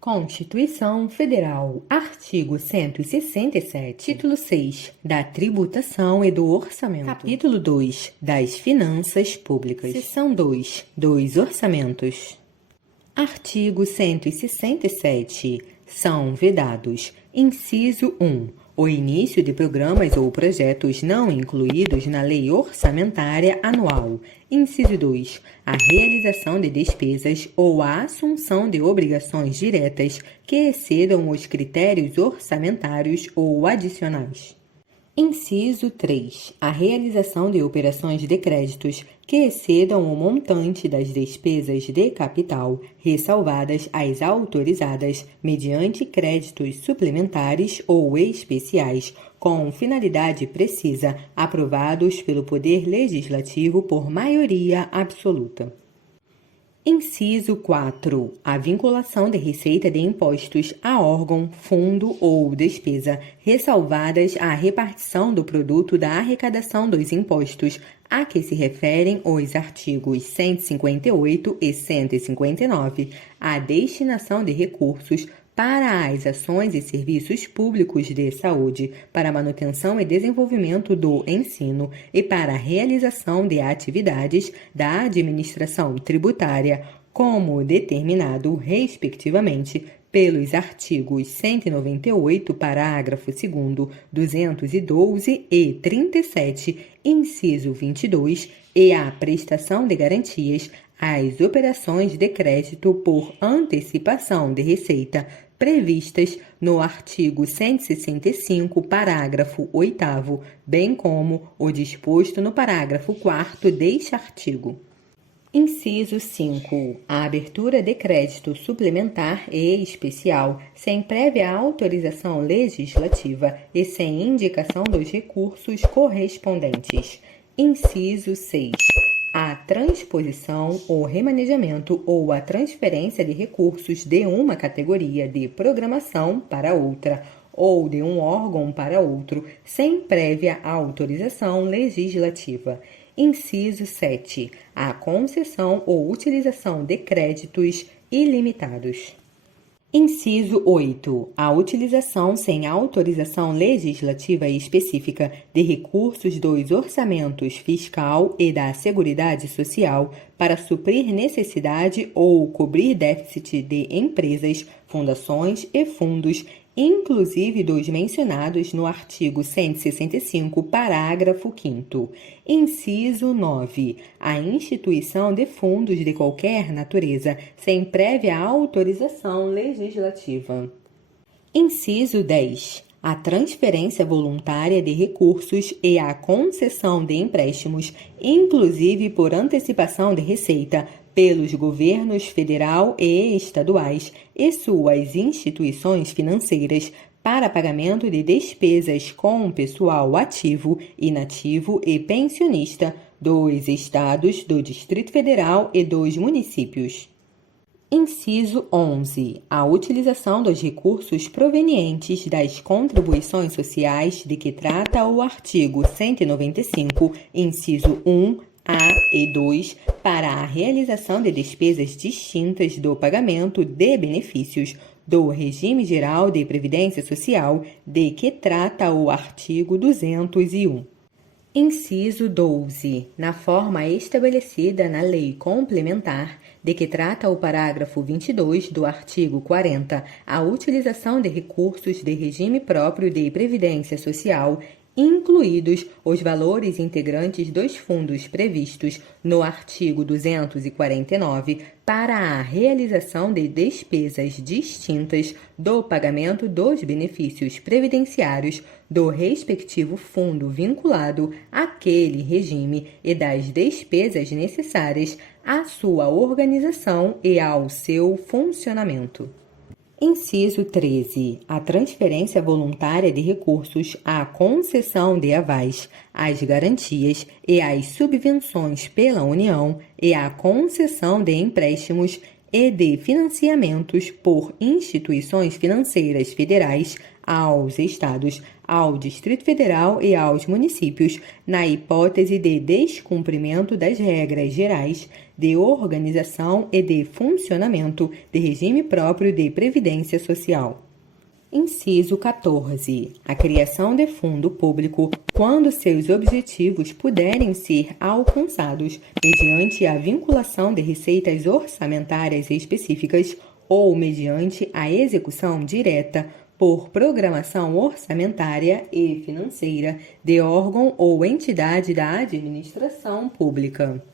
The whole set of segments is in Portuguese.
Constituição Federal, artigo 167, título 6, da tributação e do orçamento. Capítulo 2, das finanças públicas. Seção 2, dos orçamentos. Artigo 167. São vedados: inciso 1. O início de programas ou projetos não incluídos na Lei Orçamentária Anual. Inciso 2. A realização de despesas ou a assunção de obrigações diretas que excedam os critérios orçamentários ou adicionais. Inciso 3. A realização de operações de créditos que excedam o montante das despesas de capital, ressalvadas as autorizadas mediante créditos suplementares ou especiais, com finalidade precisa, aprovados pelo Poder Legislativo por maioria absoluta. Inciso 4. A vinculação de receita de impostos a órgão, fundo ou despesa, ressalvadas a repartição do produto da arrecadação dos impostos, a que se referem os artigos 158 e 159, a destinação de recursos para as ações e serviços públicos de saúde, para a manutenção e desenvolvimento do ensino e para a realização de atividades da administração tributária, como determinado, respectivamente, pelos artigos 198, parágrafo 2º, 212 e 37, inciso 22, e a prestação de garantias às operações de crédito por antecipação de receita previstas no artigo 165, parágrafo 8º, bem como o disposto no parágrafo 4º deste artigo. Inciso 5. A abertura de crédito suplementar e especial, sem prévia autorização legislativa e sem indicação dos recursos correspondentes. Inciso 6. A transposição, o remanejamento ou a transferência de recursos de uma categoria de programação para outra ou de um órgão para outro, sem prévia autorização legislativa. Inciso 7. A concessão ou utilização de créditos ilimitados. Inciso 8. A utilização sem autorização legislativa específica de recursos dos orçamentos fiscal e da Seguridade Social para suprir necessidade ou cobrir déficit de empresas, fundações e fundos, inclusive dos mencionados no artigo 165, parágrafo 5º. Inciso 9. A instituição de fundos de qualquer natureza, sem prévia autorização legislativa. Inciso 10. A transferência voluntária de recursos e a concessão de empréstimos, inclusive por antecipação de receita, pelos governos federal e estaduais e suas instituições financeiras para pagamento de despesas com pessoal ativo, inativo e pensionista dos estados, do Distrito Federal e dos municípios. Inciso 11. A utilização dos recursos provenientes das contribuições sociais de que trata o artigo 195, inciso 1, A e 2, para a realização de despesas distintas do pagamento de benefícios do Regime Geral de Previdência Social de que trata o artigo 201. Inciso 12. Na forma estabelecida na Lei Complementar de que trata o parágrafo 22 do artigo 40, a utilização de recursos de regime próprio de previdência social, incluídos os valores integrantes dos fundos previstos no artigo 249, para a realização de despesas distintas do pagamento dos benefícios previdenciários do respectivo fundo vinculado àquele regime e das despesas necessárias à sua organização e ao seu funcionamento. Inciso 13. A transferência voluntária de recursos, a concessão de avais, as garantias e as subvenções pela União e a concessão de empréstimos e de financiamentos por instituições financeiras federais aos estados, ao Distrito Federal e aos municípios, na hipótese de descumprimento das regras gerais de organização e de funcionamento de regime próprio de previdência social. Inciso 14. A criação de fundo público, quando seus objetivos puderem ser alcançados mediante a vinculação de receitas orçamentárias específicas ou mediante a execução direta por programação orçamentária e financeira de órgão ou entidade da administração pública.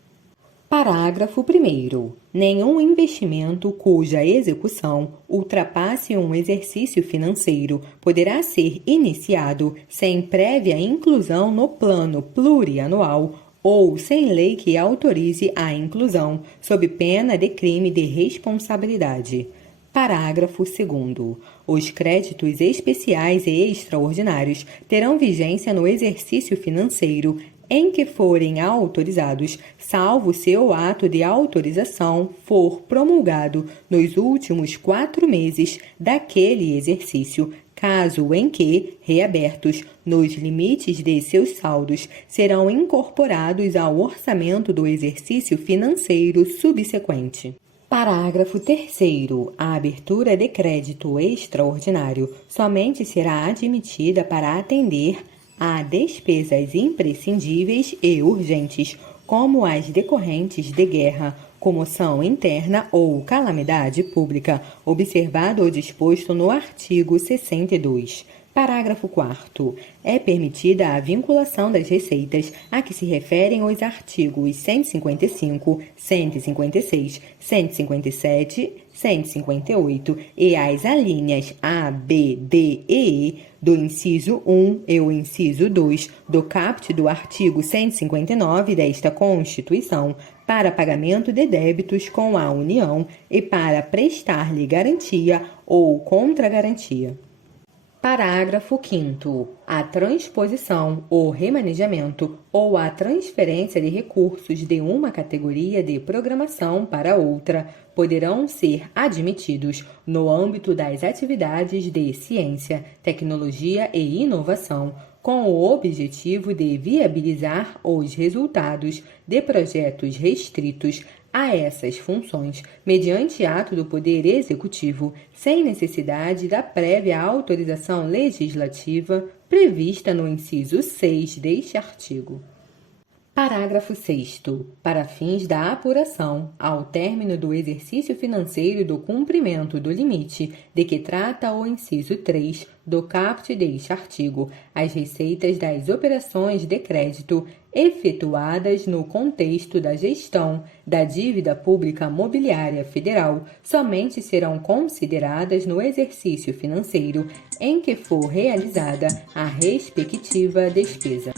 Parágrafo 1º. Nenhum investimento cuja execução ultrapasse um exercício financeiro poderá ser iniciado sem prévia inclusão no plano plurianual ou sem lei que autorize a inclusão, sob pena de crime de responsabilidade. Parágrafo 2º. Os créditos especiais e extraordinários terão vigência no exercício financeiro em que forem autorizados, salvo se o ato de autorização for promulgado nos últimos 4 meses daquele exercício, caso em que, reabertos nos limites de seus saldos, serão incorporados ao orçamento do exercício financeiro subsequente. Parágrafo 3º. A abertura de crédito extraordinário somente será admitida para atender a despesas imprescindíveis e urgentes, como as decorrentes de guerra, comoção interna ou calamidade pública, observado o disposto no artigo 62. Parágrafo 4º. É permitida a vinculação das receitas a que se referem os artigos 155, 156, 157, 158 e as alíneas A, B, D e E do inciso 1 e o inciso 2 do caput do artigo 159 desta Constituição, para pagamento de débitos com a União e para prestar-lhe garantia ou contragarantia. Parágrafo 5º. A transposição, o remanejamento ou a transferência de recursos de uma categoria de programação para outra poderão ser admitidos no âmbito das atividades de ciência, tecnologia e inovação, com o objetivo de viabilizar os resultados de projetos restritos a essas funções, mediante ato do Poder Executivo, sem necessidade da prévia autorização legislativa prevista no inciso 6 deste artigo. Parágrafo 6º. Para fins da apuração, ao término do exercício financeiro do cumprimento do limite de que trata o inciso 3 do caput deste artigo, as receitas das operações de crédito efetuadas no contexto da gestão da dívida pública mobiliária federal somente serão consideradas no exercício financeiro em que for realizada a respectiva despesa.